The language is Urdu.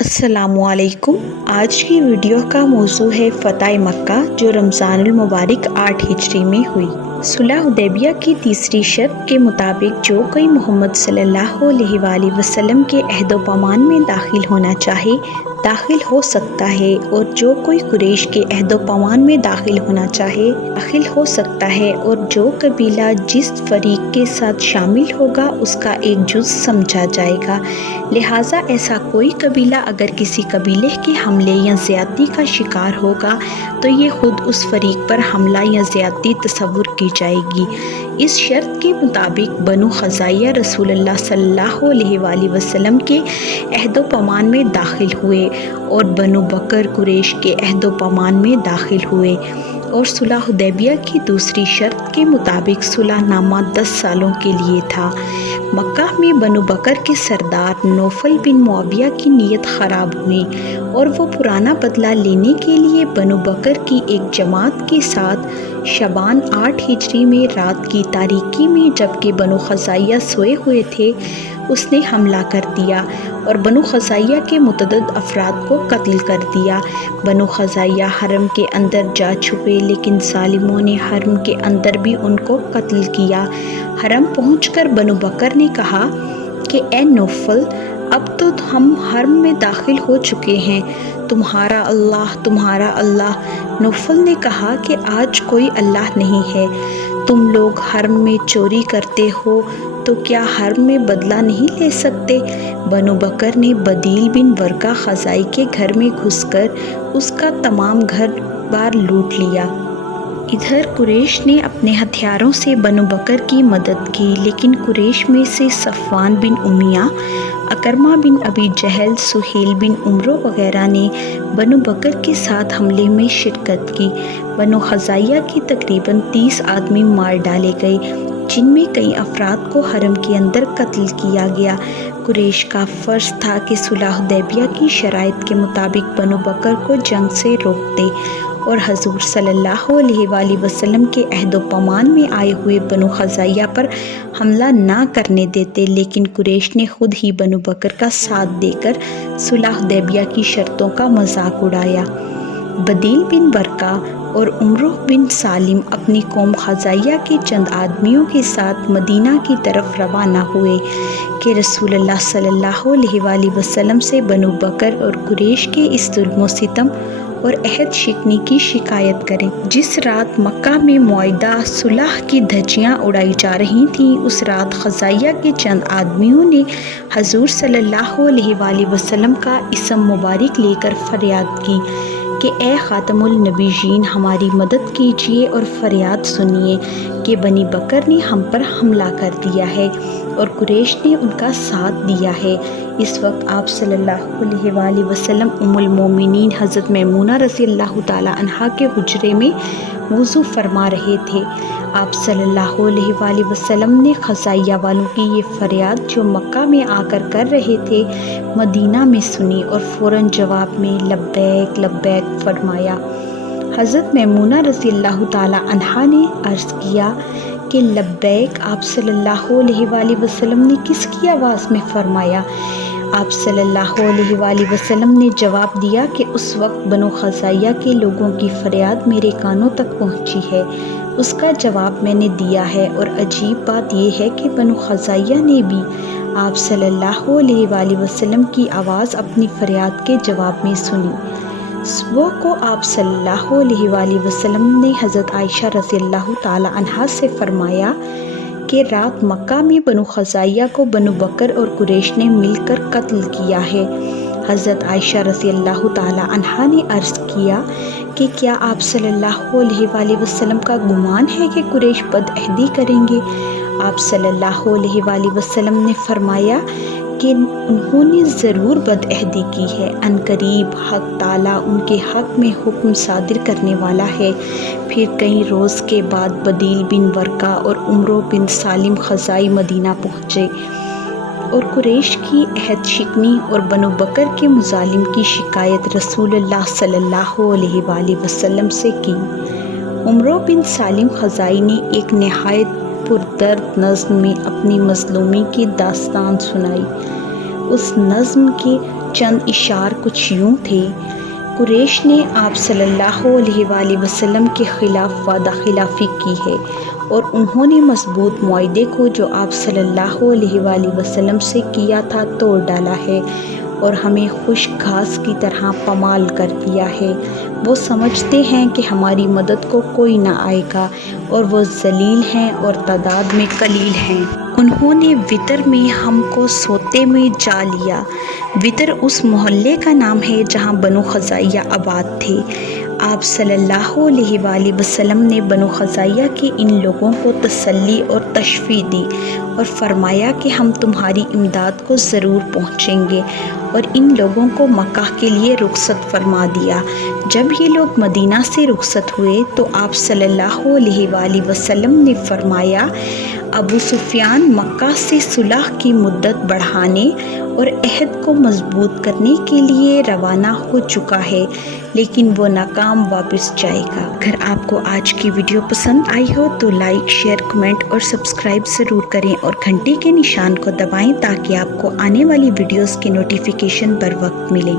السلام علیکم۔ آج کی ویڈیو کا موضوع ہے فتح مکہ جو رمضان المبارک 8 ہجری میں ہوئی۔ صلح حدیبیہ کی تیسری شرط کے مطابق جو کوئی محمد صلی اللہ علیہ وآلہ وسلم کے عہد و پیمان میں داخل ہونا چاہے داخل ہو سکتا ہے، اور جو کوئی قریش کے عہد و پیمان میں داخل ہونا چاہے داخل ہو سکتا ہے، اور جو قبیلہ جس فریق کے ساتھ شامل ہوگا اس کا ایک جز سمجھا جائے گا۔ لہٰذا ایسا کوئی قبیلہ اگر کسی قبیلے کے حملے یا زیادتی کا شکار ہوگا تو یہ خود اس فریق پر حملہ یا زیادتی تصور کی جائے گی۔ اس شرط کے مطابق بنو خزاعہ رسول اللہ صلی اللہ علیہ وآلہ وسلم کے عہد و پیمان میں داخل ہوئے، اور بنو بکر قریش کے عہد و پیمان میں داخل ہوئے، اور صلح حدیبیہ کی دوسری شرط کے مطابق صلح نامہ 10 سالوں کے لیے تھا۔ مکہ میں بنو بکر کے سردار نوفل بن معاویہ کی نیت خراب ہوئی، اور وہ پرانا بدلہ لینے کے لیے بنو بکر کی ایک جماعت کے ساتھ شعبان 8 ہجری میں رات کی تاریکی میں جبکہ بنو خزاعہ سوئے ہوئے تھے اس نے حملہ کر دیا اور بنو خزاعہ کے متعدد افراد کو قتل کر دیا۔ بنو خزاعہ حرم کے اندر جا چھپے، لیکن ظالموں نے حرم کے اندر بھی ان کو قتل کیا۔ حرم پہنچ کر بنو بکر نے کہا کہ اے نوفل، اب تو ہم حرم میں داخل ہو چکے ہیں، تمہارا اللہ۔ نوفل نے کہا کہ آج کوئی اللہ نہیں ہے، تم لوگ حرم میں چوری کرتے ہو تو کیا حرم میں بدلہ نہیں لے سکتے؟ بنو بکر نے بدیل بن ورقہ خزاعی کے گھر میں گھس کر اس کا تمام گھر بار لوٹ لیا۔ ادھر قریش نے اپنے ہتھیاروں سے بنو بکر کی مدد کی، لیکن قریش میں سے صفوان بن امیہ، اکرمہ بن ابی جہل، سہیل بن عمرو وغیرہ نے بنو بکر کے ساتھ حملے میں شرکت کی۔ بنو خزاعہ کے تقریباً 30 آدمی مار ڈالے گئے، جن میں کئی افراد کو حرم کے اندر قتل کیا گیا۔ قریش کا فرض تھا کہ صلح حدیبیہ کی شرائط کے مطابق بنو بکر کو جنگ سے روکتے اور حضور صلی اللہ علیہ وآلہ وسلم کے عہد و پیمان میں آئے ہوئے بنو خزاعہ پر حملہ نہ کرنے دیتے، لیکن قریش نے خود ہی بنو بکر کا ساتھ دے کر صلح حدیبیہ کی شرطوں کا مذاق اڑایا۔ بدیل بن ورقہ اور عمرو بن سالم اپنی قوم خزاعہ کے چند آدمیوں کے ساتھ مدینہ کی طرف روانہ ہوئے کہ رسول اللہ صلی اللہ علیہ وآلہ وسلم سے بنو بکر اور قریش کے اس ظلم و ستم اور عہد شکنی کی شکایت کریں۔ جس رات مکہ میں معاہدہ صلح کی دھجیاں اڑائی جا رہی تھیں، اس رات خزاعہ کے چند آدمیوں نے حضور صلی اللہ علیہ وآلہ وسلم کا اسم مبارک لے کر فریاد کی کہ اے خاتم النبیین، ہماری مدد کیجیے اور فریاد سنیے کہ بنی بکر نے ہم پر حملہ کر دیا ہے اور قریش نے ان کا ساتھ دیا ہے۔ اس وقت آپ صلی اللہ علیہ وآلہ وسلم ام المومنین حضرت میمونہ رضی اللہ تعالیٰ عنہا کے حجرے میں وضو فرما رہے تھے۔ آپ صلی اللہ علیہ وآلہ وسلم نے خزاعہ والوں کی یہ فریاد جو مکہ میں آ کر رہے تھے مدینہ میں سنی، اور فوراً جواب میں لبیک لبیک فرمایا۔ حضرت میمونہ رضی اللہ تعالیٰ عنہا نے عرض کیا کہ لبیک آپ صلی اللہ علیہ وآلہ وسلم نے کس کی آواز میں فرمایا؟ آپ صلی اللہ علیہ وآلہ وسلم نے جواب دیا کہ اس وقت بنو خزاعہ کے لوگوں کی فریاد میرے کانوں تک پہنچی ہے، اس کا جواب میں نے دیا ہے، اور عجیب بات یہ ہے کہ بنو خزاعہ نے بھی آپ صلی اللہ علیہ وآلہ وسلم کی آواز اپنی فریاد کے جواب میں سنی۔ صبح کو آپ صلی اللہ علیہ وآلہ وسلم نے حضرت عائشہ رضی اللہ تعالیٰ عنہا سے فرمایا کہ رات مکہ میں بنو خزاعہ کو بنو بکر اور قریش نے مل کر قتل کیا ہے۔ حضرت عائشہ رضی اللہ تعالیٰ عنہا نے عرض کیا کہ کیا آپ صلی اللہ علیہ وآلہ وسلم کا گمان ہے کہ قریش بدعہدی کریں گے؟ آپ صلی اللہ علیہ وآلہ وسلم نے فرمایا کہ انہوں نے ضرور بدعہدی کی ہے، ان قریب حق تعالیٰ ان کے حق میں حکم صادر کرنے والا ہے۔ پھر کئی روز کے بعد بدیل بن ورقہ اور عمرو بن سالم خزاعی مدینہ پہنچے اور قریش کی عہد شکنی اور بنو بکر کے مظالم کی شکایت رسول اللہ صلی اللہ علیہ وآلہ وسلم سے کی۔ عمرو بن سالم خزاعی نے ایک نہایت پردرد نظم میں اپنی مظلومی کی داستان سنائی۔ اس نظم کے چند اشعار کچھ یوں تھے: قریش نے آپ صلی اللہ علیہ وآلہ وسلم کے خلاف وعدہ خلافی کی ہے اور انہوں نے مضبوط معاہدے کو جو آپ صلی اللہ علیہ وآلہ وسلم سے کیا تھا توڑ ڈالا ہے اور ہمیں خشک گھاس کی طرح پامال کر دیا ہے۔ وہ سمجھتے ہیں کہ ہماری مدد کو کوئی نہ آئے گا اور وہ ذلیل ہیں اور تعداد میں قلیل ہیں۔ انہوں نے وطر میں ہم کو سوتے میں جا لیا۔ وطر اس محلے کا نام ہے جہاں بنو خزاعیہ آباد تھے۔ آپ صلی اللہ علیہ وآلہ وسلم نے بنو خزاعیہ کے ان لوگوں کو تسلی اور تشفیع دی اور فرمایا کہ ہم تمہاری امداد کو ضرور پہنچیں گے، اور ان لوگوں کو مکہ کے لیے رخصت فرما دیا۔ جب یہ لوگ مدینہ سے رخصت ہوئے تو آپ صلی اللہ علیہ وآلہ وسلم نے فرمایا، ابو سفیان مکہ سے صلح کی مدت بڑھانے اور عہد کو مضبوط کرنے کے لیے روانہ ہو چکا ہے، لیکن وہ ناکام واپس جائے گا۔ اگر آپ کو آج کی ویڈیو پسند آئی ہو تو لائک، شیئر، کمنٹ اور سبسکرائب ضرور کریں اور گھنٹی کے نشان کو دبائیں تاکہ آپ کو آنے والی ویڈیوز کی نوٹیفیکیشن بر وقت ملے۔